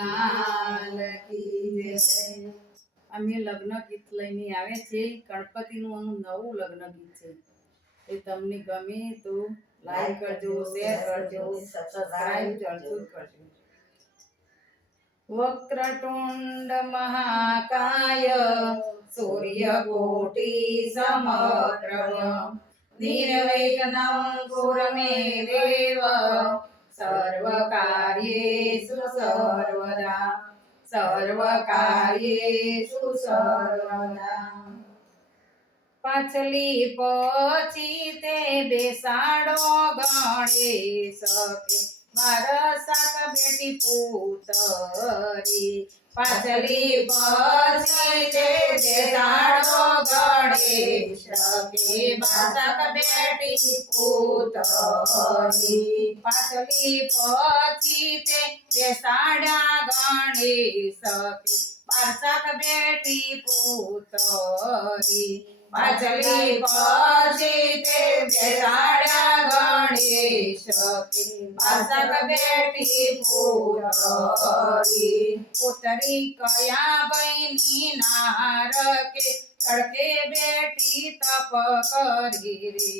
લાલ કી જય। અમે લગ્ન ગીત લઈને આવે છે ગણપતિનું નવું લગ્ન ગીત છે। એ તમને ગમે તો લાઈક કરજો, શેર કરજો, સબસ્ક્રાઇબ જરૂર કરજો। વક્રતુંડ મહાકાય સૂર્યકોટી સમપ્રભ નિર્વિઘ્नं કુરુ મે દેવ સર્વકાર્યેષુ સર્વદા સર્વકાર્યેષુ સર્વદા। પાછલી પછી તે બેસાડો ગણેશ કે મારા સાક બેટી પુતરી। પાછલી પછી તે બેસાડો ગણેશ કે મારા સાક બેટી પુતરી। પાછલી પછી તે બેસાડ્યા ગણેશ કે મારા સાક બેટી પુતરી। પાછલી પછી તે બેસાડ્યા ગણેશ કે મારા સાક બેટી પુતરી। પુતરી કયા બહેની નાર કે તડકે બેટી તપ કરી રે।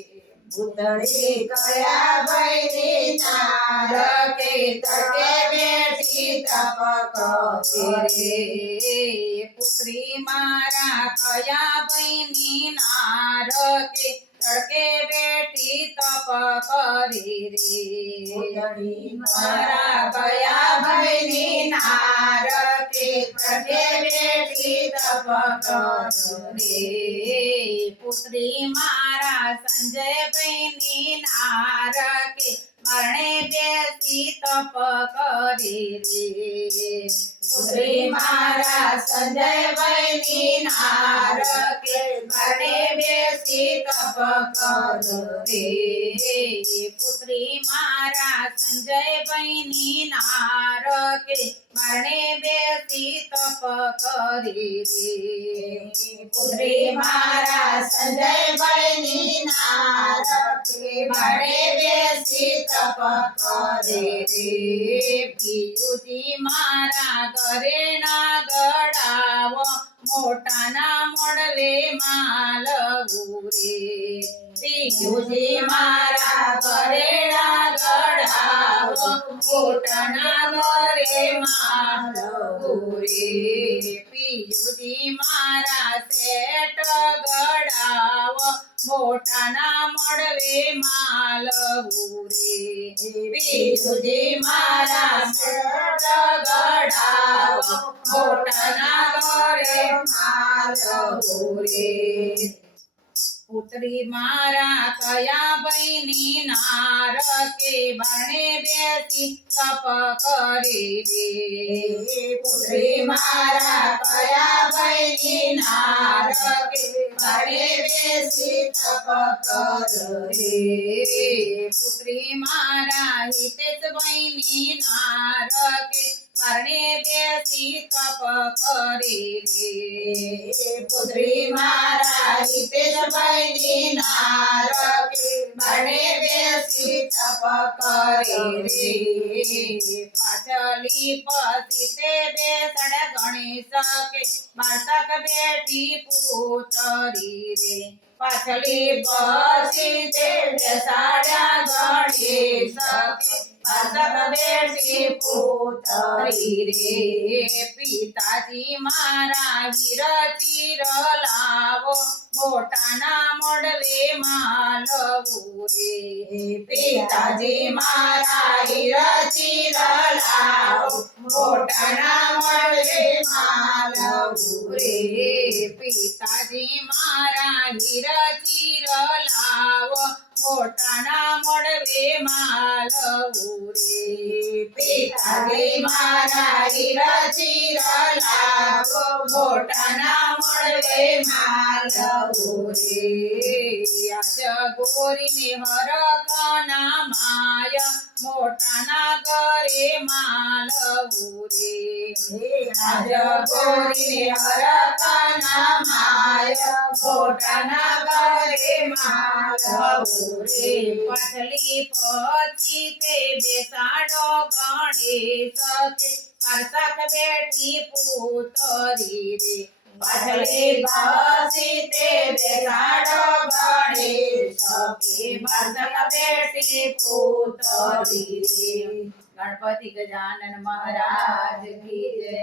પુતરી કયા બહેની નાર કે તડકે બેટી તપ કરી રે। પુત્રી મારા કયા બહેની નાર કે તડકે બેટી તપ કરી રે। પુત્રી મારા કયા બહેની નાર કે તડકે બેટી તપ કરી રે। પુત્રી મારા સંજય બહેની નાર કે મરણે બેસી તપ કરી રે। પુત્રી મારા સંજય બહેની નાર કે મરણે બેસી તપ કરી રે। પુત્રી મારા સંજય બહેની નાર કે મરણે બેસી તપ કરી રે। પુત્રી મારા સંજય બહેની નાર કે મરણે બેસી તપ કરી રે। પિયુજી મારા ઘરે ના ગડાવો મોટાના મોડલે માલવું રે। પિયુજી મારા ઘરે ના ગડાવો મોટાના ઘરે માલવું રે। પિયુજી મારા શેઠ ગડાવો મોટાના મોડલે માલવું રે। પિયુજી મારા શેઠ ગડાવો મોટાના ઘરે માલવું રે। પુત્રી મારા કયા બહેની નાર કે બારણે બેસી તપ કરી રે। પુત્રી મારા કયા બહેની નાર કે બારણે બેસી તપ કરી રે। પુત્રી મારા હિતેશ બહેની નાર કે બારણે બેસી તપ કરી રે। પુત્રી મારા હિતેશ બહેની નાર કે બારણે બેસી તપ કરી રે। પાછલી પછી તે બેસાડ્યા ગણેશ કે મારા સાક બેટી પુતરી રે। પાછલી પછી તે બેસાડ્યા ગણેશ કે મારા સાક બેટી પુતરી રે। પિતાજી મારા હીર ચીર લાવો મોટાના મોડલે માલવું રે। પિતાજી મારા હીર ચીર લાવો મોટાના મોડલે માલવું રે। પિતાજી મારા હીર ચીર લાવો મોટાના મોડલે માલવું રે। પિતાજી મારા હીર ચીર લાવો મોટાના મોડલે માલવું રે। આજ ગોરીને હરખના માય મોટાના ઘરે માલવું રે રાજ ગોરીને હરખના માય મોટાના ઘરે માલવું રે પાછલી પછી તે બેસાડો ગણેશ તે પરસાક બેઠી પૂતરી રે પાછલી પાછી તે બેસાડો ગણેશ કે બાધક બેઠી પૂતરી રે ગણપતિ ગજાનન મહારાજ કી જય।